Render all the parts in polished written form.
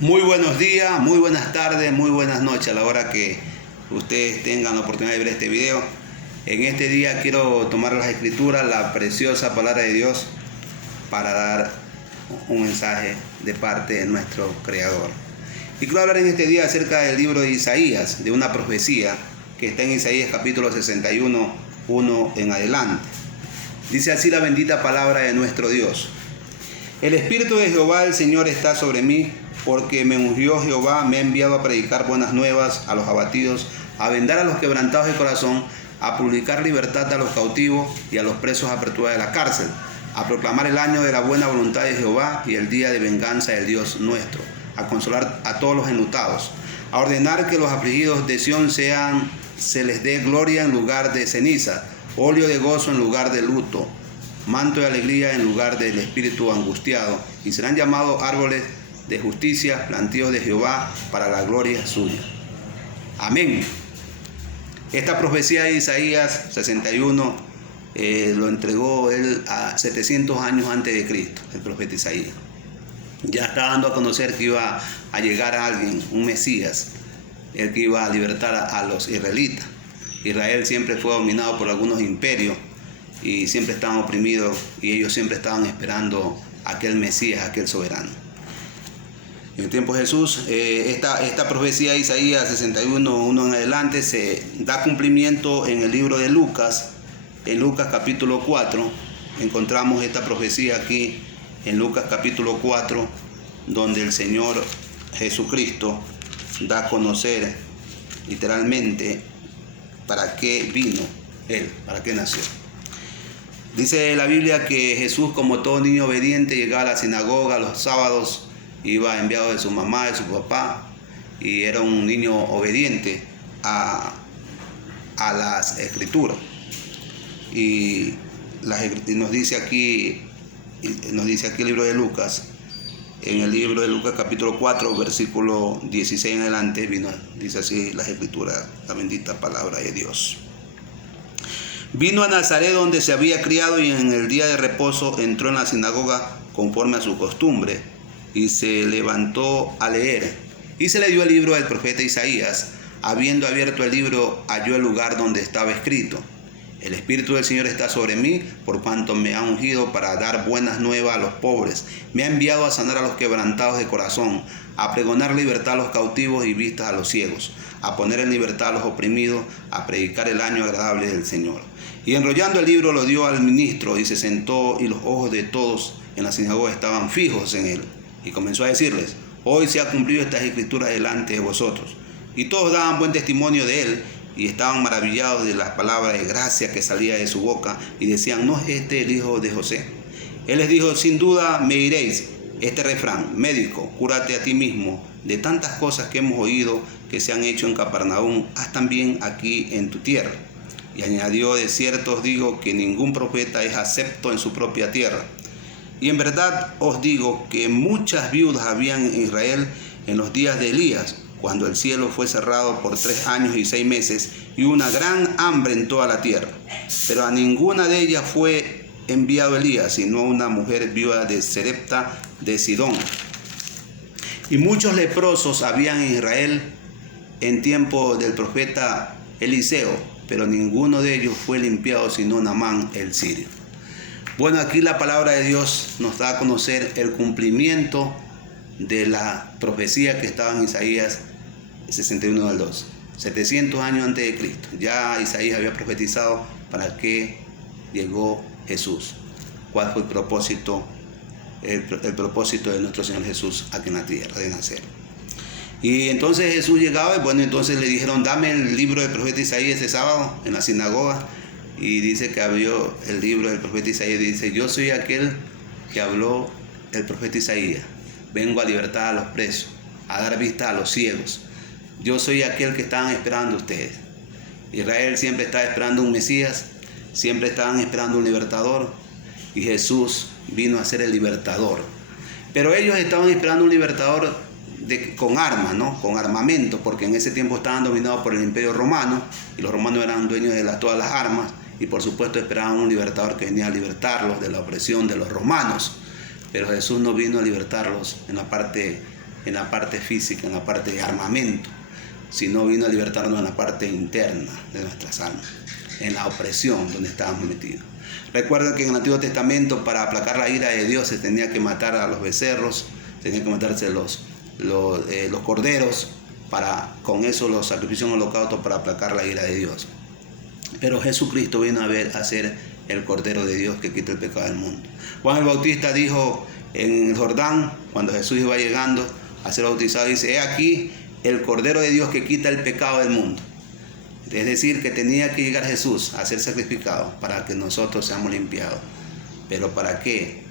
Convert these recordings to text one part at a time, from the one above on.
Muy buenos días, muy buenas tardes, muy buenas noches a la hora que ustedes tengan la oportunidad de ver este video. En este día quiero tomar las escrituras, la preciosa palabra de Dios, para dar un mensaje de parte de nuestro Creador. Y quiero hablar en este día acerca del libro de Isaías, de una profecía que está en Isaías capítulo 61, 1 en adelante. Dice así la bendita palabra de nuestro Dios. El Espíritu de Jehová el Señor está sobre mí, porque me ungió Jehová, me ha enviado a predicar buenas nuevas a los abatidos, a vendar a los quebrantados de corazón, a publicar libertad a los cautivos y a los presos apertura de la cárcel, a proclamar el año de la buena voluntad de Jehová y el día de venganza del Dios nuestro, a consolar a todos los enlutados, a ordenar que los afligidos de Sión se les dé gloria en lugar de ceniza, óleo de gozo en lugar de luto, manto de alegría en lugar del espíritu angustiado, y serán llamados árboles de justicia, plantíos de Jehová para la gloria suya. Amén. Esta profecía de Isaías 61 lo entregó él a 700 años antes de Cristo, el profeta Isaías. Ya estaba dando a conocer que iba a llegar a alguien, un Mesías, el que iba a libertar a los israelitas. Israel siempre fue dominado por algunos imperios y siempre estaban oprimidos, y ellos siempre estaban esperando a aquel Mesías, aquel soberano. En el tiempo de Jesús, esta profecía de Isaías 61, 1 en adelante, se da cumplimiento en el libro de Lucas. En Lucas capítulo 4, encontramos esta profecía aquí, en Lucas capítulo 4, donde el Señor Jesucristo da a conocer literalmente para qué vino Él, para qué nació. Dice la Biblia que Jesús, como todo niño obediente, llegaba a la sinagoga los sábados, iba enviado de su mamá, de su papá, y era un niño obediente a las escrituras. Y nos dice aquí el libro de Lucas, en el libro de Lucas capítulo 4, versículo 16 en adelante, dice así las escrituras, la bendita palabra de Dios. Vino a Nazaret, donde se había criado, y en el día de reposo entró en la sinagoga conforme a su costumbre, y se levantó a leer. Y se le dio el libro del profeta Isaías. Habiendo abierto el libro, halló el lugar donde estaba escrito: El Espíritu del Señor está sobre mí, por cuanto me ha ungido para dar buenas nuevas a los pobres. Me ha enviado a sanar a los quebrantados de corazón, a pregonar libertad a los cautivos y vistas a los ciegos, a poner en libertad a los oprimidos, a predicar el año agradable del Señor. Y enrollando el libro lo dio al ministro, y se sentó, y los ojos de todos en la sinagoga estaban fijos en él. Y comenzó a decirles: Hoy se ha cumplido estas escrituras delante de vosotros. Y todos daban buen testimonio de él, y estaban maravillados de las palabras de gracia que salía de su boca, y decían: ¿No es este el hijo de José? Él les dijo: Sin duda me diréis este refrán: Médico, cúrate a ti mismo. De tantas cosas que hemos oído que se han hecho en Capernaum, haz también aquí en tu tierra. Y añadió: De cierto os digo que ningún profeta es acepto en su propia tierra. Y en verdad os digo que muchas viudas habían en Israel en los días de Elías, cuando el cielo fue cerrado por 3 años y 6 meses, y una gran hambre en toda la tierra. Pero a ninguna de ellas fue enviado Elías, sino a una mujer viuda de Sarepta de Sidón. Y muchos leprosos habían en Israel en tiempo del profeta Eliseo, pero ninguno de ellos fue limpiado, sino Naamán el sirio. Bueno, aquí la palabra de Dios nos da a conocer el cumplimiento de la profecía que estaba en Isaías 61 al 2. 700 años antes de Cristo. Ya Isaías había profetizado para qué llegó Jesús. ¿Cuál fue el propósito de nuestro Señor Jesús aquí en la tierra, de nacer? Y entonces Jesús llegaba, y bueno, entonces le dijeron: Dame el libro del profeta Isaías ese sábado en la sinagoga. Y dice que abrió el libro del profeta Isaías, dice: Yo soy aquel que habló el profeta Isaías. Vengo a libertar a los presos, a dar vista a los ciegos. Yo soy aquel que estaban esperando ustedes. Israel siempre estaba esperando un Mesías, siempre estaban esperando un libertador, y Jesús vino a ser el libertador. Pero ellos estaban esperando un libertador con armas, ¿no? Con armamento, porque en ese tiempo estaban dominados por el Imperio Romano, y los romanos eran dueños de todas las armas, y por supuesto esperaban un libertador que venía a libertarlos de la opresión de los romanos. Pero Jesús no vino a libertarlos en la parte en la parte física, en la parte de armamento, sino vino a libertarnos en la parte interna de nuestras almas, en la opresión donde estábamos metidos. Recuerden que en el Antiguo Testamento, para aplacar la ira de Dios, se tenía que matar a los becerros, tenía que matarse los corderos, con eso los sacrificios en holocausto para aplacar la ira de Dios. Pero Jesucristo vino a ser el Cordero de Dios que quita el pecado del mundo. Juan el Bautista dijo en el Jordán, cuando Jesús iba llegando a ser bautizado, dice: he aquí el Cordero de Dios que quita el pecado del mundo. Es decir, que tenía que llegar Jesús a ser sacrificado para que nosotros seamos limpiados. ¿Pero para qué?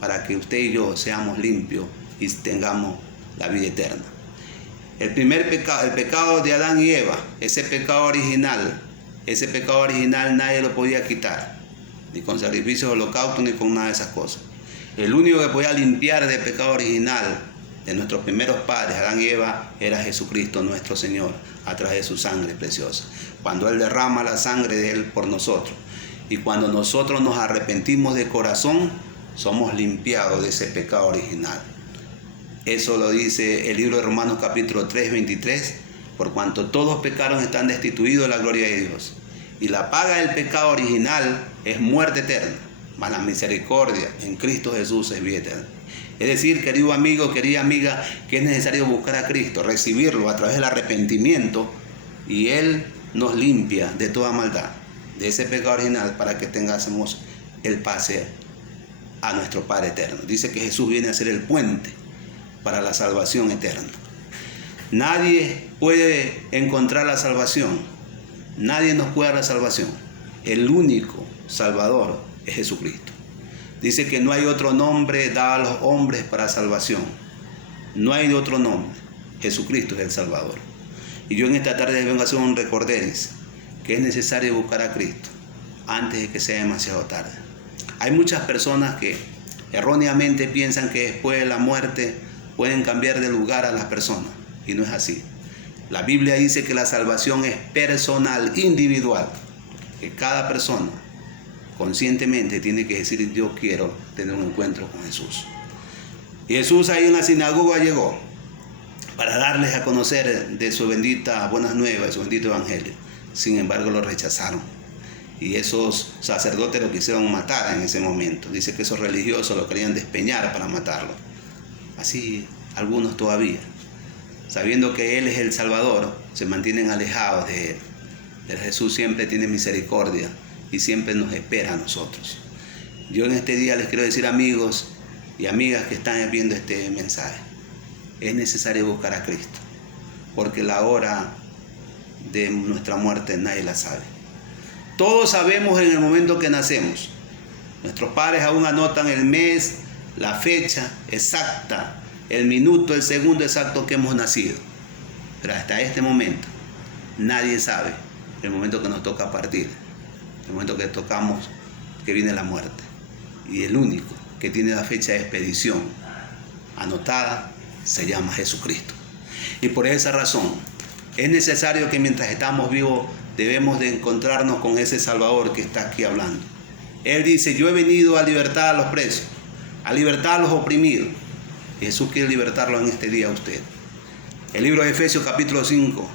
Para que usted y yo seamos limpios y tengamos la vida eterna. El primer pecado, el pecado de Adán y Eva, ese pecado original nadie lo podía quitar, ni con sacrificios de holocausto, ni con nada de esas cosas. El único que podía limpiar del pecado original de nuestros primeros padres, Adán y Eva, era Jesucristo nuestro Señor, a través de su sangre preciosa. Cuando Él derrama la sangre de Él por nosotros, y cuando nosotros nos arrepentimos de corazón, somos limpiados de ese pecado original. Eso lo dice el libro de Romanos capítulo 3, 23, por cuanto todos pecaron están destituidos de la gloria de Dios. Y la paga del pecado original es muerte eterna, mas la misericordia en Cristo Jesús es vida eterna. Es decir, querido amigo, querida amiga, que es necesario buscar a Cristo, recibirlo a través del arrepentimiento, y Él nos limpia de toda maldad, de ese pecado original, para que tengamos el pase a nuestro Padre eterno. Dice que Jesús viene a ser el puente para la salvación eterna. Nadie puede encontrar la salvación, nadie nos puede dar la salvación. El único Salvador es Jesucristo. Dice que no hay otro nombre dado a los hombres para salvación. No hay otro nombre. Jesucristo es el Salvador. Y yo en esta tarde vengo a hacer un recorderis, que es necesario buscar a Cristo antes de que sea demasiado tarde. Hay muchas personas que erróneamente piensan que después de la muerte pueden cambiar de lugar a las personas, y no es así. La Biblia dice que la salvación es personal, individual, que cada persona conscientemente tiene que decir: yo quiero tener un encuentro con Jesús. Y Jesús ahí en la sinagoga llegó para darles a conocer de su bendita buenas nuevas, de su bendito evangelio. Sin embargo, lo rechazaron. Y esos sacerdotes lo quisieron matar en ese momento. Dice que esos religiosos lo querían despeñar para matarlo. Así algunos todavía, sabiendo que Él es el Salvador, se mantienen alejados de Él. Pero Jesús siempre tiene misericordia y siempre nos espera a nosotros. Yo en este día les quiero decir, amigos y amigas que están viendo este mensaje, es necesario buscar a Cristo, porque la hora de nuestra muerte nadie la sabe. Todos sabemos en el momento que nacemos. Nuestros padres aún anotan el mes, la fecha exacta, el minuto, el segundo exacto que hemos nacido. Pero hasta este momento nadie sabe el momento que nos toca partir, el momento que tocamos, que viene la muerte. Y el único que tiene la fecha de expedición anotada se llama Jesucristo. Y por esa razón es necesario que mientras estamos vivos debemos de encontrarnos con ese Salvador que está aquí hablando. Él dice: yo he venido a libertar a los presos, a libertar a los oprimidos. Y Jesús quiere libertarlo en este día a usted. El libro de Efesios capítulo 5,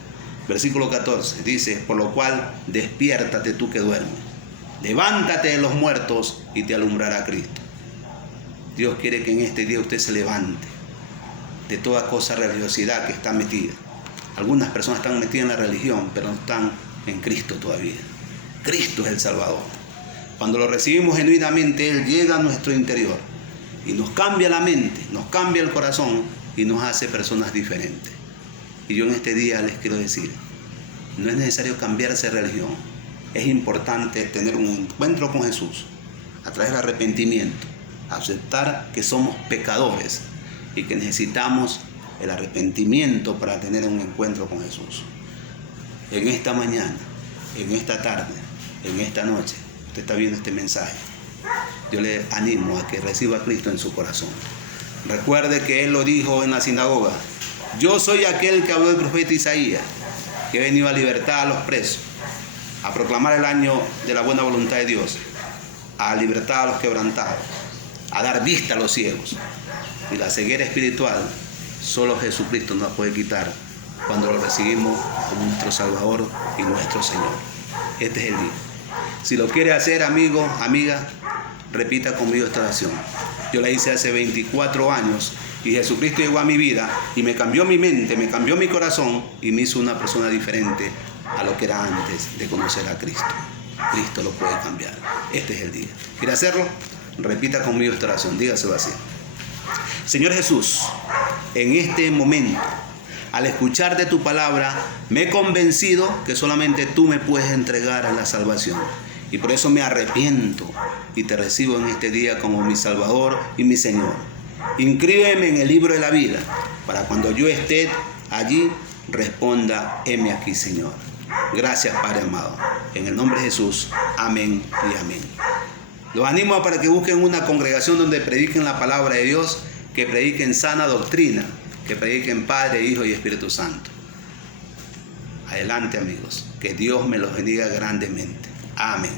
versículo 14, dice: por lo cual despiértate tú que duermes, levántate de los muertos y te alumbrará Cristo. Dios quiere que en este día usted se levante de toda cosa religiosidad que está metida. Algunas personas están metidas en la religión, pero no están en Cristo todavía. Cristo es el Salvador. Cuando lo recibimos genuinamente, Él llega a nuestro interior y nos cambia la mente, nos cambia el corazón y nos hace personas diferentes. Y yo en este día les quiero decir, no es necesario cambiarse de religión. Es importante tener un encuentro con Jesús a través del arrepentimiento, aceptar que somos pecadores y que necesitamos el arrepentimiento para tener un encuentro con Jesús. En esta mañana, en esta tarde, en esta noche, usted está viendo este mensaje. Yo le animo a que reciba a Cristo en su corazón. Recuerde que Él lo dijo en la sinagoga: yo soy aquel que habló el profeta Isaías, que he venido a libertar a los presos, a proclamar el año de la buena voluntad de Dios, a libertar a los quebrantados, a dar vista a los ciegos y la ceguera espiritual Solo Jesucristo nos puede quitar cuando lo recibimos como nuestro Salvador y nuestro Señor. Este es el día. Si lo quiere hacer, amigo, amiga, repita conmigo esta oración. Yo la hice hace 24 años y Jesucristo llegó a mi vida y me cambió mi mente, me cambió mi corazón y me hizo una persona diferente a lo que era antes de conocer a Cristo. Cristo lo puede cambiar. Este es el día. ¿Quiere hacerlo? Repita conmigo esta oración. Dígaselo así. Señor Jesús, en este momento, al escuchar de tu palabra, me he convencido que solamente tú me puedes entregar a la salvación. Y por eso me arrepiento y te recibo en este día como mi Salvador y mi Señor. Inscríbeme en el libro de la vida, para cuando yo esté allí, responda, heme aquí, Señor. Gracias, Padre amado. En el nombre de Jesús, amén y amén. Los animo para que busquen una congregación donde prediquen la palabra de Dios, que prediquen sana doctrina, que prediquen Padre, Hijo y Espíritu Santo. Adelante, amigos. Que Dios me los bendiga grandemente. Amén.